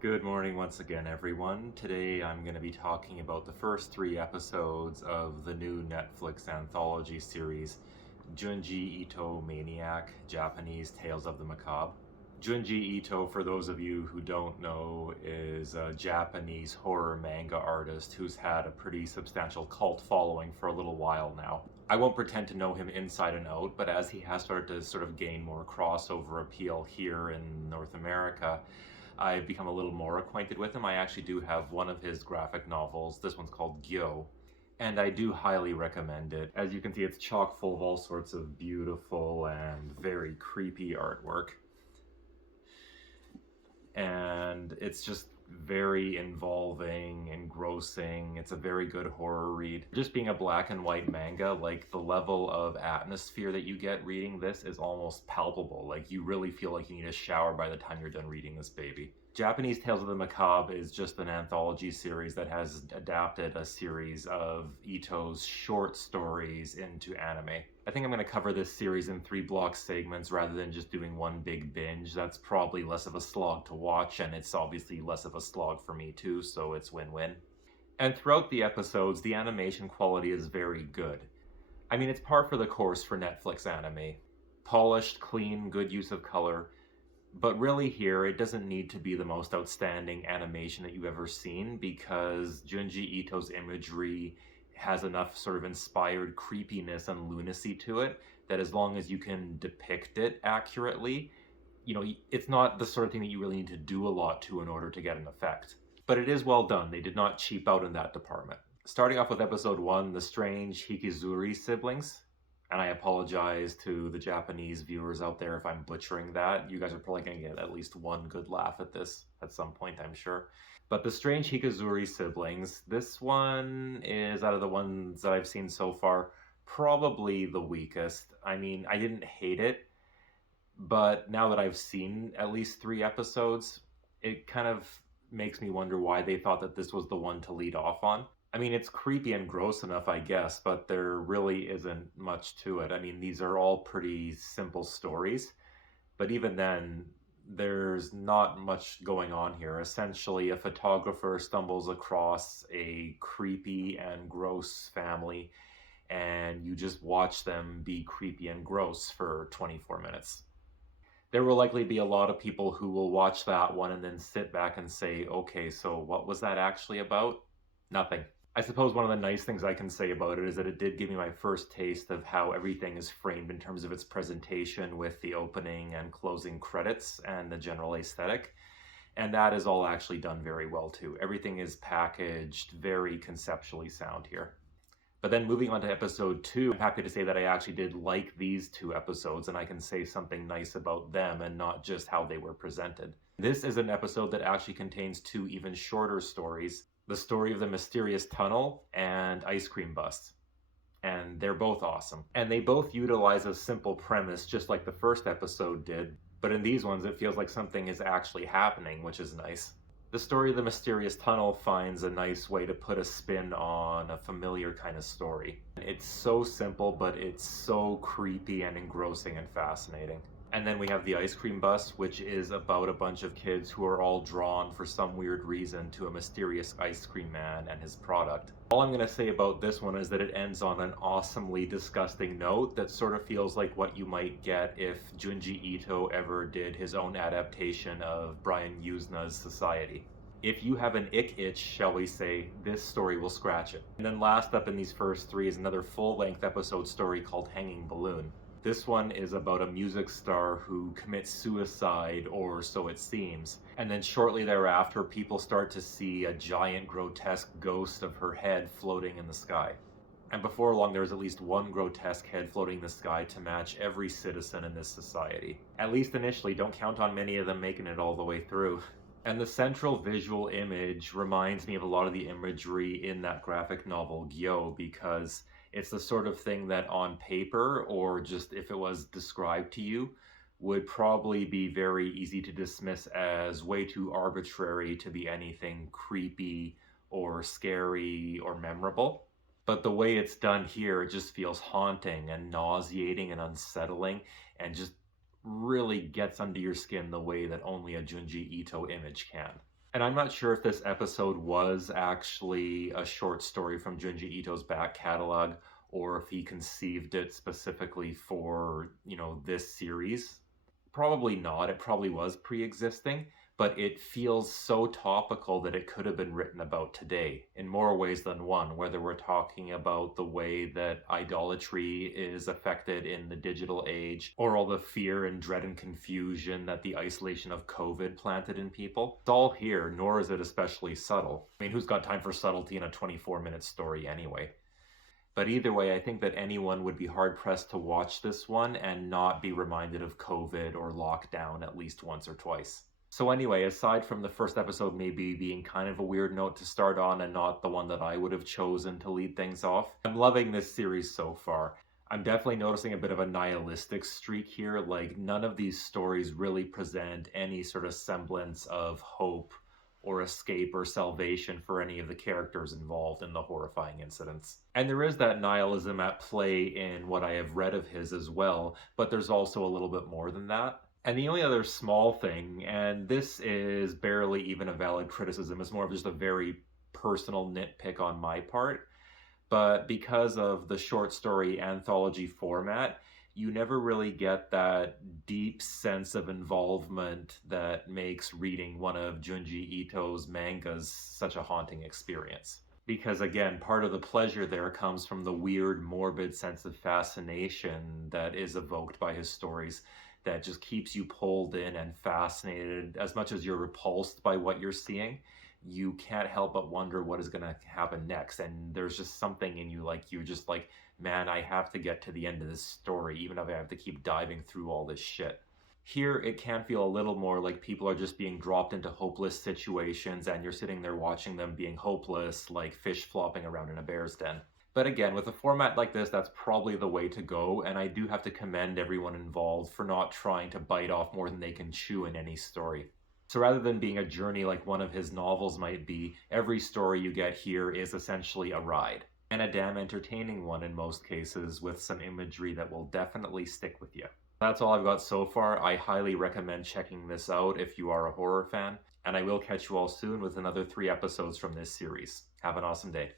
Good morning once again, everyone. Today I'm going to be talking about the first 3 episodes of the new Netflix anthology series, Junji Ito Maniac, Japanese Tales of the Macabre. Junji Ito, for those of you who don't know, is a Japanese horror manga artist who's had a pretty substantial cult following for a little while now. I won't pretend to know him inside and out, but as he has started to sort of gain more crossover appeal here in North America, I've become a little more acquainted with him. I actually do have one of his graphic novels. This one's called Gyo, and I do highly recommend it. As you can see, it's chock full of all sorts of beautiful and very creepy artwork. And it's just very involving, engrossing. It's a very good horror read. Just being a black and white manga, like the level of atmosphere that you get reading this is almost palpable. Like you really feel like you need a shower by the time you're done reading this baby. Japanese Tales of the Macabre is just an anthology series that has adapted a series of Ito's short stories into anime. I think I'm going to cover this series in 3 block segments rather than just doing one big binge. That's probably less of a slog to watch, and it's obviously less of a slog for me too, so it's win-win. And throughout the episodes, the animation quality is very good. I mean, it's par for the course for Netflix anime. Polished, clean, good use of color. But really here, it doesn't need to be the most outstanding animation that you've ever seen, because Junji Ito's imagery has enough sort of inspired creepiness and lunacy to it that as long as you can depict it accurately, you know, it's not the sort of thing that you really need to do a lot to in order to get an effect. But it is well done. They did not cheap out in that department. Starting off with episode 1, the strange Hikizuri siblings. And I apologize to the Japanese viewers out there if I'm butchering that. You guys are probably going to get at least one good laugh at this at some point, I'm sure. But the strange Hikizuri siblings, this one is, out of the ones that I've seen so far, probably the weakest. I mean, I didn't hate it, but now that I've seen at least 3 episodes, it kind of makes me wonder why they thought that this was the one to lead off on. I mean, it's creepy and gross enough, I guess, but there really isn't much to it. I mean, these are all pretty simple stories, but even then, there's not much going on here. Essentially, a photographer stumbles across a creepy and gross family, and you just watch them be creepy and gross for 24 minutes. There will likely be a lot of people who will watch that one and then sit back and say, okay, so what was that actually about? Nothing. I suppose one of the nice things I can say about it is that it did give me my first taste of how everything is framed in terms of its presentation with the opening and closing credits and the general aesthetic. And that is all actually done very well too. Everything is packaged very conceptually sound here. But then moving on to episode 2, I'm happy to say that I actually did like these 2 episodes, and I can say something nice about them and not just how they were presented. This is an episode that actually contains 2 even shorter stories. The story of the mysterious tunnel and ice cream bus. And they're both awesome. And they both utilize a simple premise just like the first episode did, but in these ones it feels like something is actually happening, which is nice. The story of the mysterious tunnel finds a nice way to put a spin on a familiar kind of story. It's so simple, but it's so creepy and engrossing and fascinating. And then we have the ice cream bus, which is about a bunch of kids who are all drawn for some weird reason to a mysterious ice cream man and his product. All I'm going to say about this one is that it ends on an awesomely disgusting note that sort of feels like what you might get if Junji Ito ever did his own adaptation of Brian Yuzna's Society. If you have an ick itch, shall we say, this story will scratch it. And then last up in these first 3 is another full-length episode story called Hanging Balloon. This one is about a music star who commits suicide, or so it seems. And then shortly thereafter, people start to see a giant grotesque ghost of her head floating in the sky. And before long, there's at least one grotesque head floating in the sky to match every citizen in this society. At least initially, don't count on many of them making it all the way through. And the central visual image reminds me of a lot of the imagery in that graphic novel, Gyo, because it's the sort of thing that on paper, or just if it was described to you, would probably be very easy to dismiss as way too arbitrary to be anything creepy or scary or memorable. But the way it's done here, it just feels haunting and nauseating and unsettling and just really gets under your skin the way that only a Junji Ito image can. And I'm not sure if this episode was actually a short story from Junji Ito's back catalog or if he conceived it specifically for, this series. Probably not. It probably was pre-existing, but it feels so topical that it could have been written about today in more ways than one, whether we're talking about the way that idolatry is affected in the digital age, or all the fear and dread and confusion that the isolation of COVID planted in people. It's all here, nor is it especially subtle. I mean, who's got time for subtlety in a 24-minute story anyway? But either way, I think that anyone would be hard pressed to watch this one and not be reminded of COVID or lockdown at least once or twice. So anyway, aside from the first episode maybe being kind of a weird note to start on and not the one that I would have chosen to lead things off, I'm loving this series so far. I'm definitely noticing a bit of a nihilistic streak here, like none of these stories really present any sort of semblance of hope or escape or salvation for any of the characters involved in the horrifying incidents. And there is that nihilism at play in what I have read of his as well, but there's also a little bit more than that. And the only other small thing, and this is barely even a valid criticism, it's more of just a very personal nitpick on my part, but because of the short story anthology format, you never really get that deep sense of involvement that makes reading one of Junji Ito's mangas such a haunting experience. Because again, part of the pleasure there comes from the weird, morbid sense of fascination that is evoked by his stories that just keeps you pulled in and fascinated as much as you're repulsed by what you're seeing. You can't help but wonder what is going to happen next, and there's just something in you, like you're just like, man, I have to get to the end of this story even if I have to keep diving through all this shit. Here it can feel a little more like people are just being dropped into hopeless situations and you're sitting there watching them being hopeless, like fish flopping around in a bear's den. But again, with a format like this, that's probably the way to go, and I do have to commend everyone involved for not trying to bite off more than they can chew in any story. So rather than being a journey like one of his novels might be, every story you get here is essentially a ride. And a damn entertaining one in most cases, with some imagery that will definitely stick with you. That's all I've got so far. I highly recommend checking this out if you are a horror fan, and I will catch you all soon with another 3 episodes from this series. Have an awesome day.